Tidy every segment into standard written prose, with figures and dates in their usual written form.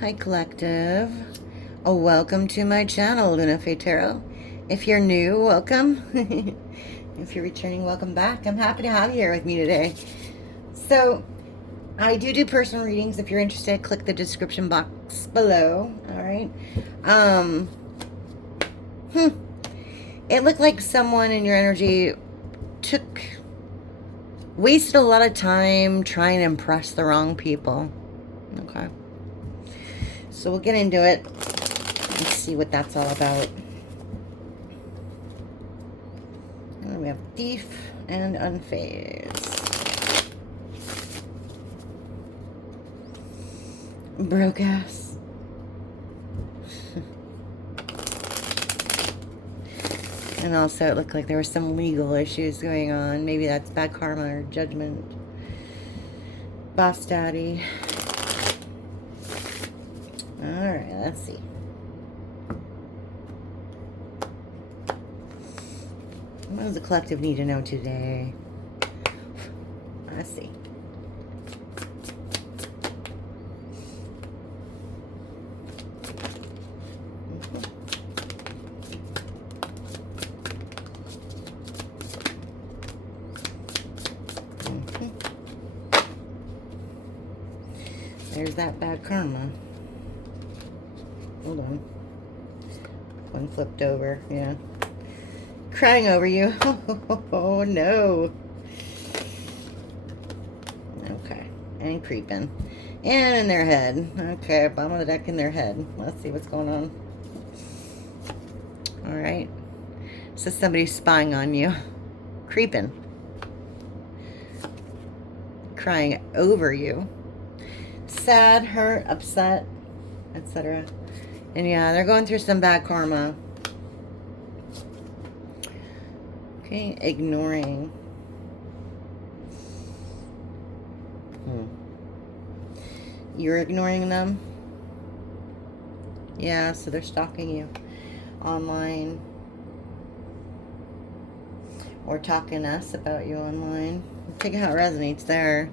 Hi collective. Welcome to my channel, LunaFae Tarot. If you're new, welcome. If you're returning, welcome back. I'm happy to have you here with me today. So, I do personal readings. If you're interested, click the description box below. Alright. It looked like someone in your energy wasted a lot of time trying to impress the wrong people. Okay. So we'll get into it and see what that's all about. And we have Thief and Unfazed. Broke ass. And also it looked like there were some legal issues going on. Maybe that's bad karma or judgment. Boss daddy. Alright, let's see. What does the collective need to know today? Let's see. There's that bad karma. Hold on. One flipped over, yeah. Crying over you. Oh, no. Okay. And creeping. And in their head. Okay, bottom of the deck in their head. Let's see what's going on. Alright. So somebody's spying on you. Creeping. Crying over you. Sad, hurt, upset, etc. And yeah, they're going through some bad karma. Okay, ignoring. You're ignoring them? Yeah, so they're stalking you online. Or talking to us about you online. Take how it resonates there.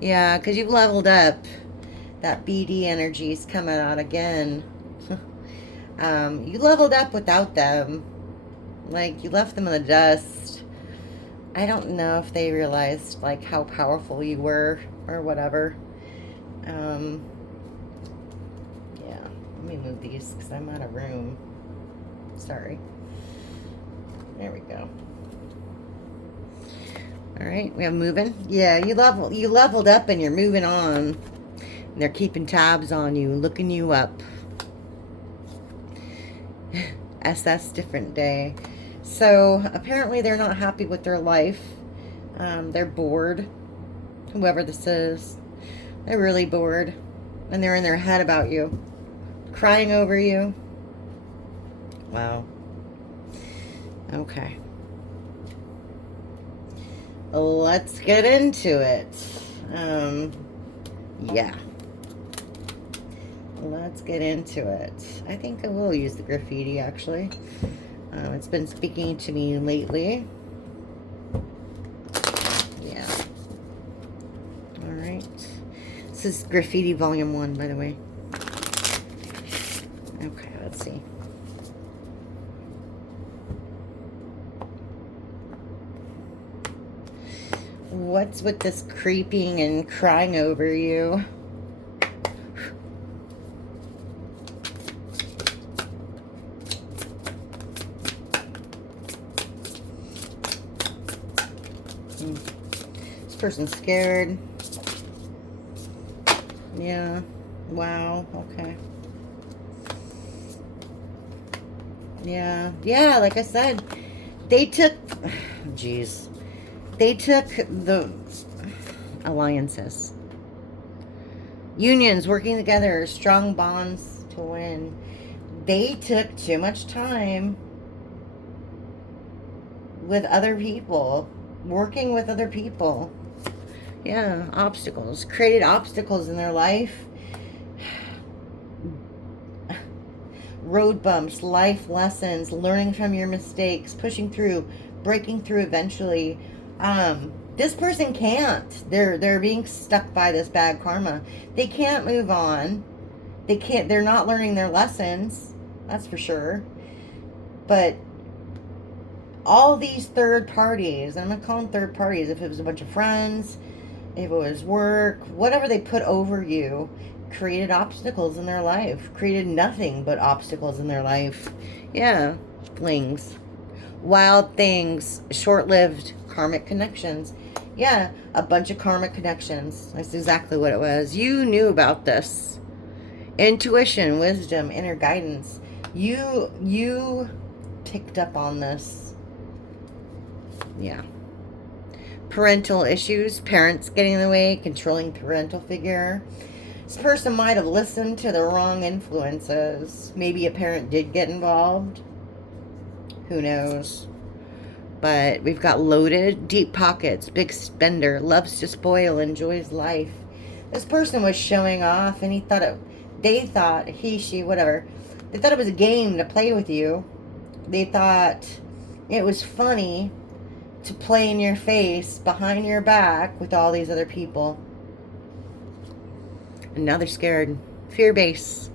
Yeah, because you've leveled up. That BD energy is coming out again. You leveled up without them. Like, you left them in the dust. I don't know if they realized, like, how powerful you were or whatever. Yeah. Let me move these because I'm out of room. Sorry. There we go. Alright, we have moving. Yeah, you leveled up and you're moving on. And they're keeping tabs on you, looking you up. SS different day. So apparently they're not happy with their life. They're bored. Whoever this is. They're really bored. And they're in their head about you. Crying over you. Wow. Okay. Let's get into it. Yeah. Let's get into it. I think I will use the graffiti, actually. It's been speaking to me lately. Yeah. Alright. This is Graffiti Volume 1, by the way. Okay, let's see. What's with this creeping and crying over you? This person's scared. Yeah. Wow. Okay. Yeah. Yeah, like I said, they took... Jeez. They took the alliances. Unions working together, strong bonds to win. They took too much time with other people. Working with other people. Yeah, obstacles. Created obstacles in their life. Road bumps, life lessons, learning from your mistakes, pushing through, breaking through eventually. This person can't. They're being stuck by this bad karma. They can't move on. They're not learning their lessons, that's for sure. But all these third parties, I'm going to call them third parties, if it was a bunch of friends, if it was work, whatever they put over you, created obstacles in their life, created nothing but obstacles in their life. Yeah, flings, wild things, short-lived karmic connections. Yeah, a bunch of karmic connections. That's exactly what it was. You knew about this. Intuition, wisdom, inner guidance. You picked up on this. Yeah. Parental issues, parents getting in the way, controlling parental figure. This person might have listened to the wrong influences. Maybe a parent did get involved. Who knows? But we've got loaded, deep pockets, big spender, loves to spoil, enjoys life. This person was showing off, and they thought, he, she, whatever, they thought it was a game to play with you. They thought it was funny to play in your face, behind your back, with all these other people. And now they're scared. Fear base.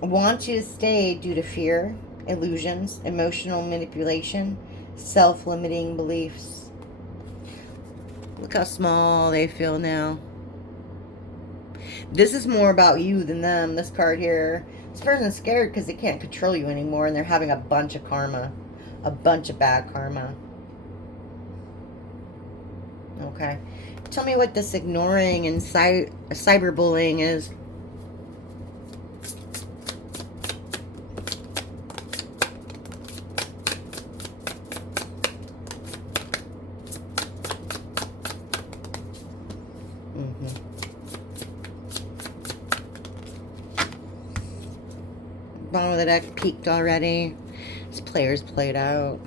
Want you to stay due to fear, illusions, emotional manipulation, self-limiting beliefs. Look how small they feel now. This is more about you than them, this card here. This person's scared because they can't control you anymore, and they're having a bunch of karma. A bunch of bad karma. Okay. Tell me what this ignoring and cyberbullying is. Bottom of the deck peaked already. This player's played out.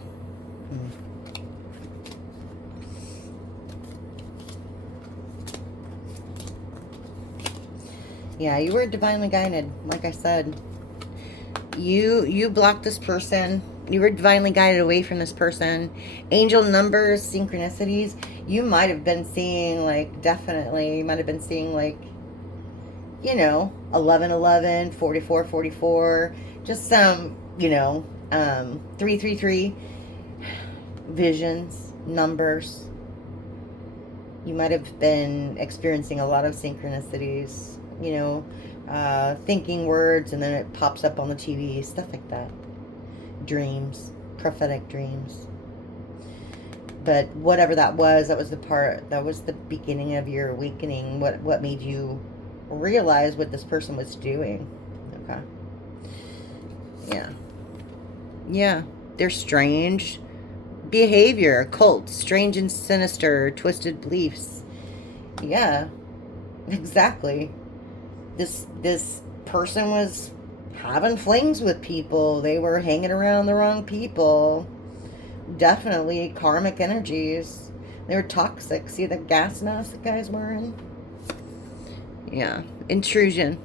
Yeah, you were divinely guided, like I said. You blocked this person. You were divinely guided away from this person. Angel numbers, synchronicities. You might have been seeing, like, definitely, you might have been seeing, like, you know, 1111, 4444, just some, you know, 333 visions, numbers. You might have been experiencing a lot of synchronicities, you know, thinking words, and then it pops up on the TV, stuff like that. Dreams, prophetic dreams. But whatever that was the beginning of your awakening. What made you realize what this person was doing. Okay. Yeah. Yeah. They're strange behavior, cult, strange and sinister, twisted beliefs. Yeah. Exactly. This person was having flings with people. They were hanging around the wrong people. Definitely karmic energies. They were toxic. See the gas mask the guy's wearing? Yeah. Intrusion.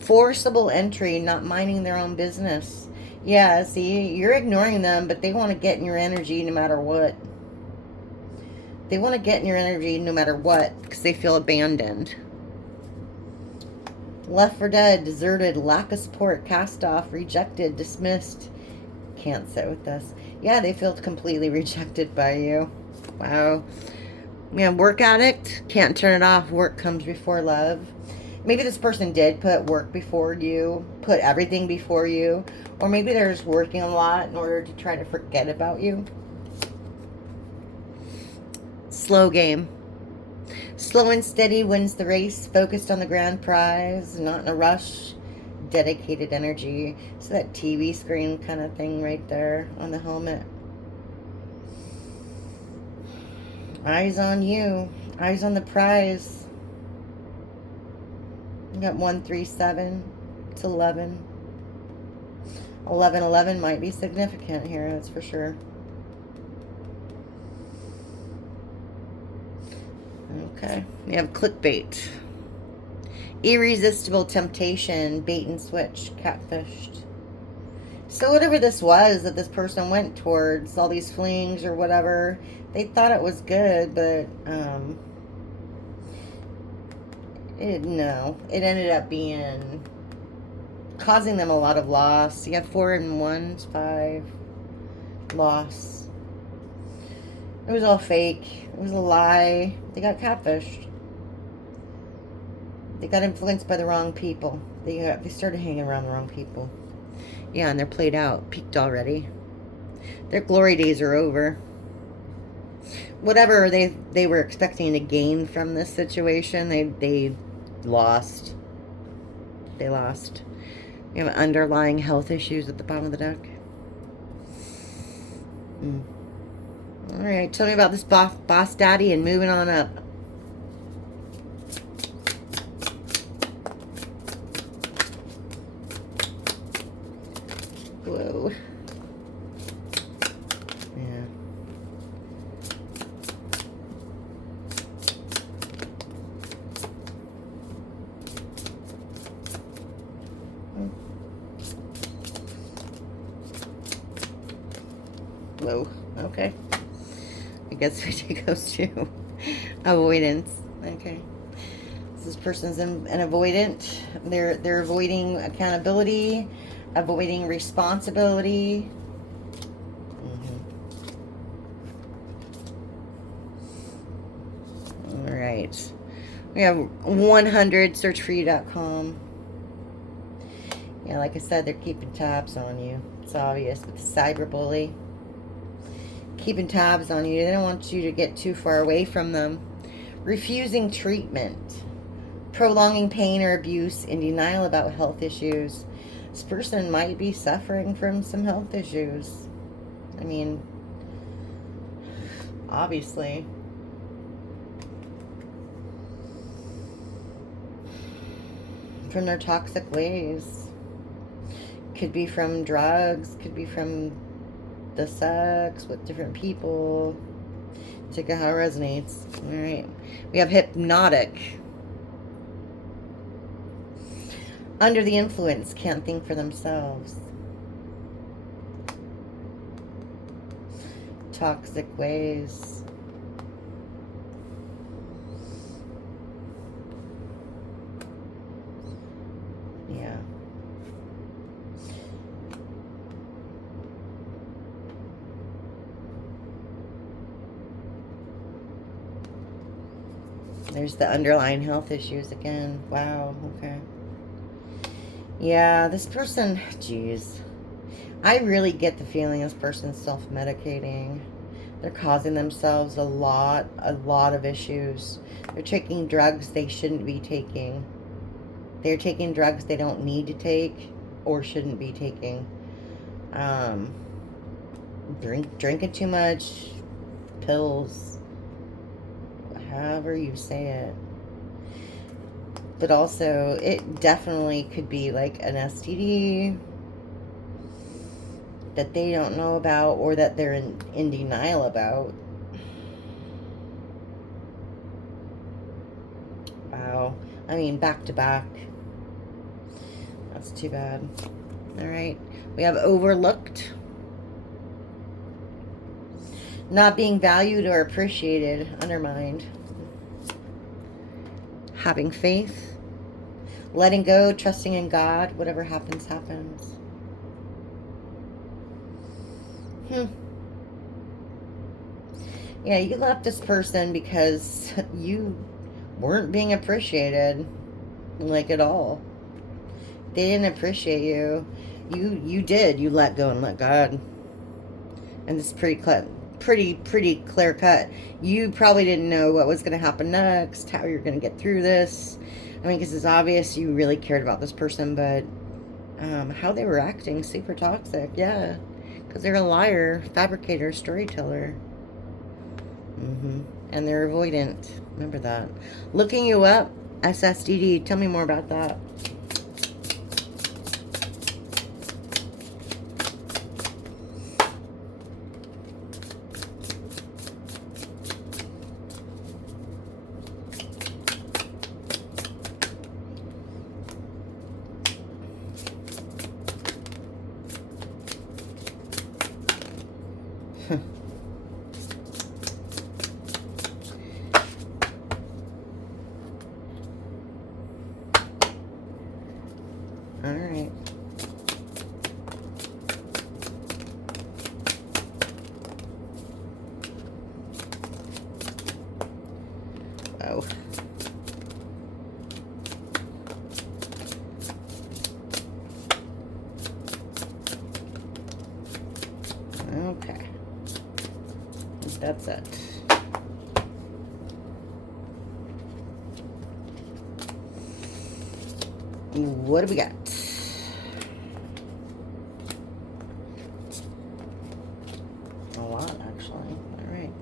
Forcible entry, not minding their own business. Yeah, see, you're ignoring them, but they want to get in your energy no matter what. They want to get in your energy no matter what, because they feel abandoned. Left for dead, deserted, lack of support, cast off, rejected, dismissed. Can't sit with this. Yeah, they feel completely rejected by you. Wow. Yeah, work addict, can't turn it off. Work comes before love. Maybe this person did put work before you, put everything before you, or maybe they're just working a lot in order to try to forget about you. Slow game. Slow and steady wins the race, focused on the grand prize, not in a rush, dedicated energy. So that TV screen kind of thing right there on the helmet. Eyes on you. Eyes on the prize. You got 137. It's 11. 1111 might be significant here, that's for sure. Okay. We have clickbait. Irresistible temptation. Bait and switch. Catfished. So whatever this was that this person went towards, all these flings or whatever, they thought it was good, but No, it ended up being causing them a lot of loss. You have 4 and 1, 5 loss. It was all fake. It was a lie. They got catfished. They got influenced by the wrong people. They started hanging around the wrong people. Yeah, and they're played out, peaked already. Their glory days are over. Whatever they were expecting to gain from this situation, they lost. They lost. You have underlying health issues at the bottom of the deck. All right, tell me about this boss daddy and moving on up. Whoa. Yeah. Whoa. Okay. I guess it goes to avoidance. Okay. This person's an avoidant. They're avoiding accountability, avoiding responsibility. All right. We have 100 searchforyou.com. Yeah, like I said, they're keeping tabs on you. It's obvious with the cyberbully. Keeping tabs on you. They don't want you to get too far away from them. Refusing treatment. Prolonging pain or abuse. In denial about health issues. This person might be suffering from some health issues. I mean, obviously. From their toxic ways. Could be from drugs. Could be from the sex with different people. Check out how it resonates. All right. We have hypnotic. Under the influence, can't think for themselves. Toxic ways. Yeah. There's the underlying health issues again. Wow, okay. Yeah, this person, geez. I really get the feeling this person's self-medicating. They're causing themselves a lot of issues. They're taking drugs they shouldn't be taking. They're taking drugs they don't need to take or shouldn't be taking. Drinking too much, pills, however you say it. But also, it definitely could be like an STD that they don't know about or that they're in denial about. Wow. I mean, back to back. That's too bad. All right. We have overlooked. Not being valued or appreciated. Undermined. Having faith. Letting go, trusting in God. Whatever happens, happens. Yeah, you left this person because you weren't being appreciated. Like, at all. They didn't appreciate you. You did. You let go and let God. And it's pretty clear cut. You probably didn't know what was going to happen next, how you're going to get through this. I mean, because it's obvious you really cared about this person, but how they were acting, super toxic. Yeah, because they're a liar, fabricator, storyteller. And they're avoidant. Remember that. Looking you up, SSDD. Tell me more about that. right. Oh. Okay. That's it. What do we got? A lot, actually. All right.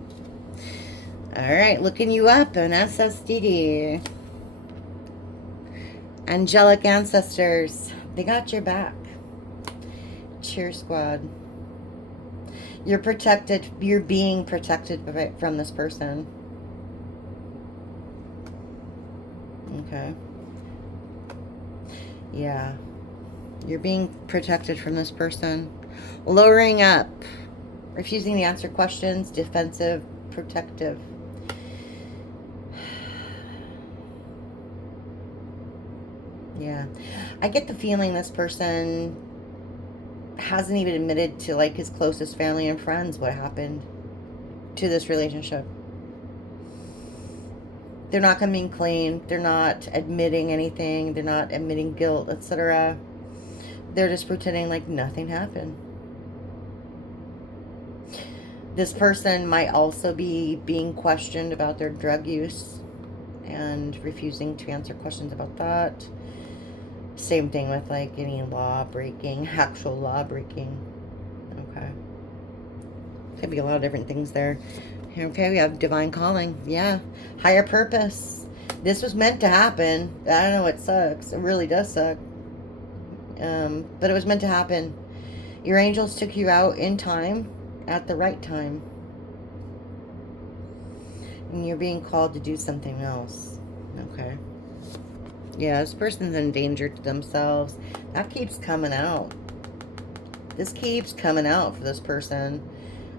All right, looking you up on SSDD. Angelic ancestors, they got your back. Cheer squad. You're protected. You're being protected from this person. Okay. Yeah. You're being protected from this person. Lowering up. Refusing to answer questions. Defensive. Protective. Yeah. I get the feeling this person hasn't even admitted to like his closest family and friends what happened to this relationship. They're not coming clean. They're not admitting anything. They're not admitting guilt, etc. They're just pretending like nothing happened. This person might also be being questioned about their drug use and refusing to answer questions about that. Same thing with like any law breaking, actual law breaking. Okay. Could be a lot of different things there. Okay, we have divine calling. Yeah. Higher purpose. This was meant to happen. I know it sucks. It really does suck. But it was meant to happen. Your angels took you out in time, at the right time. And you're being called to do something else. Okay. Yeah, this person's endangered themselves. That keeps coming out. This keeps coming out for this person.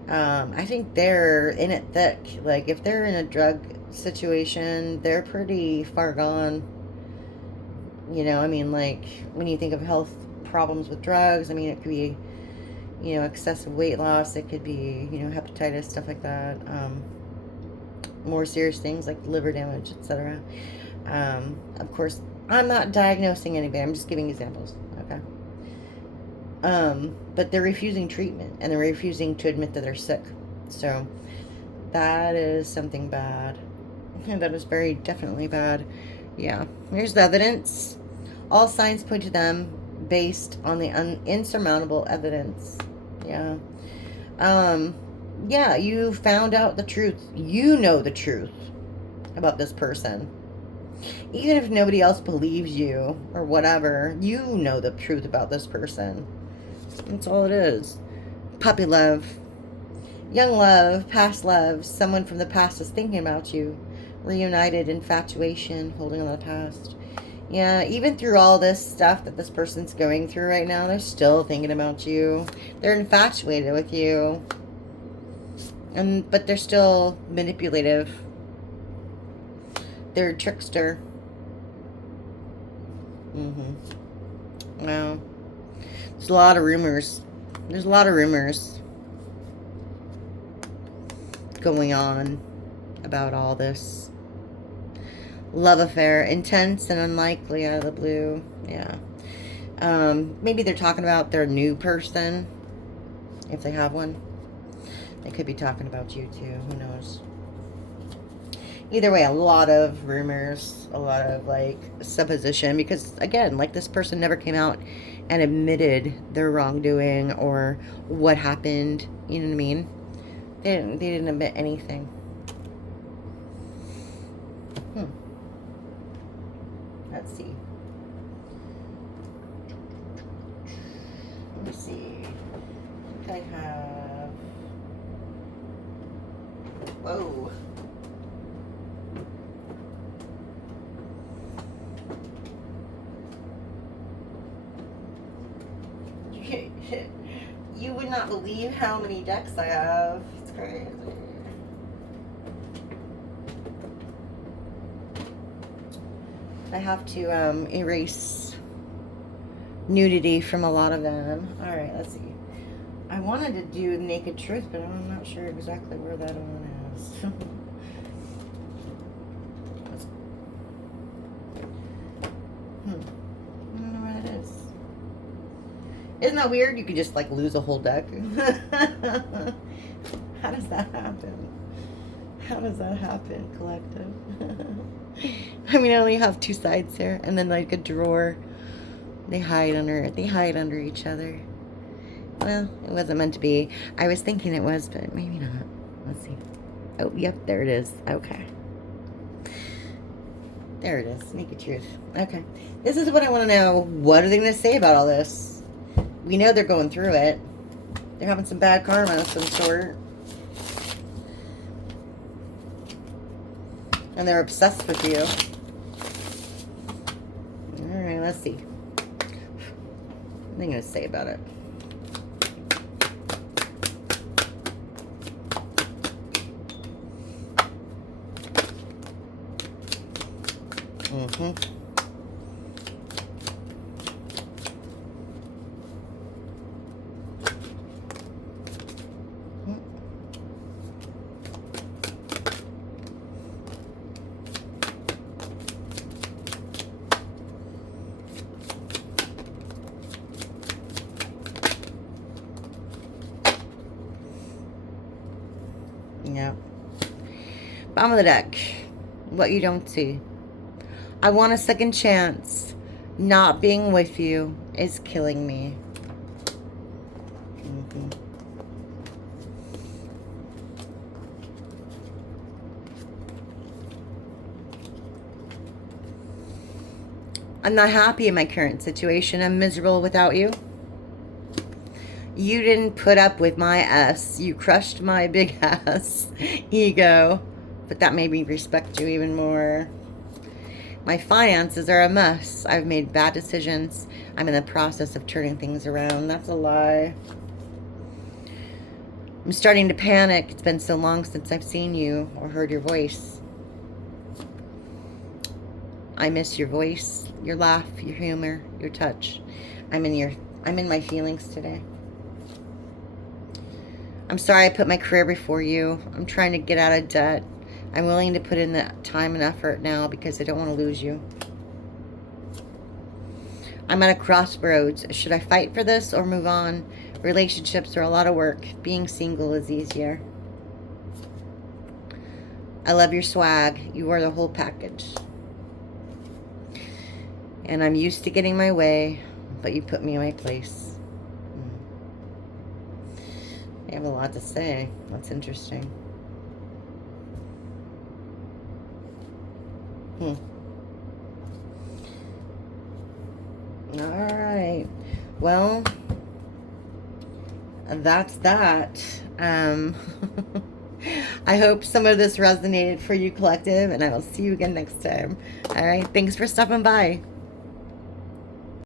I think they're in it thick. Like, if they're in a drug situation, they're pretty far gone. You know, I mean, like, when you think of health problems with drugs, I mean, it could be, you know, excessive weight loss. It could be, you know, hepatitis, stuff like that. More serious things like liver damage, etc. Of course, I'm not diagnosing anybody. I'm just giving examples. Okay. But they're refusing treatment and they're refusing to admit that they're sick. So that is something bad. That is very definitely bad. Yeah. Here's the evidence. All signs point to them based on the insurmountable evidence. Yeah. Yeah, you found out the truth. You know the truth about this person. Even if nobody else believes you or whatever, you know the truth about this person. That's all it is. Puppy love. Young love, past love. Someone from the past is thinking about you. Reunited infatuation, holding on to the past. Yeah, even through all this stuff that this person's going through right now, they're still thinking about you. They're infatuated with you. But they're still manipulative. They're a trickster. Wow. There's a lot of rumors. There's a lot of rumors going on about all this. Love affair. Intense and unlikely out of the blue. Yeah. Maybe they're talking about their new person. If they have one. They could be talking about you too. Who knows? Either way, a lot of rumors, a lot of like supposition, because again, like this person never came out and admitted their wrongdoing or what happened. You know what I mean? They didn't admit anything. Let's see. Let me see. I have. Whoa. You would not believe how many decks I have. It's crazy. I have to erase nudity from a lot of them. All right, let's see. I wanted to do Naked Truth, but I'm not sure exactly where that one is. I don't know where that is. Isn't that weird? You could just like lose a whole deck. How does that happen? How does that happen, collective? I mean, I only have two sides here, and then like a drawer. They hide under each other. Well, it wasn't meant to be. I was thinking it was, but maybe not. Let's see. Oh, yep, there it is. Okay. There it is. Naked Truth. Okay. This is what I want to know. What are they going to say about all this? We know they're going through it. They're having some bad karma of some sort. And they're obsessed with you. Alright, let's see. What are they going to say about it? Yeah. Bottom of the deck. What you don't see. I want a second chance. Not being with you is killing me. I'm not happy in my current situation. I'm miserable without you. You didn't put up with my ass. You crushed my big ass ego. But that made me respect you even more. My finances are a mess. I've made bad decisions. I'm in the process of turning things around. That's a lie. I'm starting to panic. It's been so long since I've seen you or heard your voice. I miss your voice, your laugh, your humor, your touch. I'm in my feelings today. I'm sorry I put my career before you. I'm trying to get out of debt. I'm willing to put in the time and effort now because I don't want to lose you. I'm at a crossroads. Should I fight for this or move on? Relationships are a lot of work. Being single is easier. I love your swag. You are the whole package. And I'm used to getting my way, but you put me in my place. They have a lot to say. That's interesting. All right. Well, that's that. I hope some of this resonated for you, collective, and I will see you again next time. All right. Thanks for stopping by.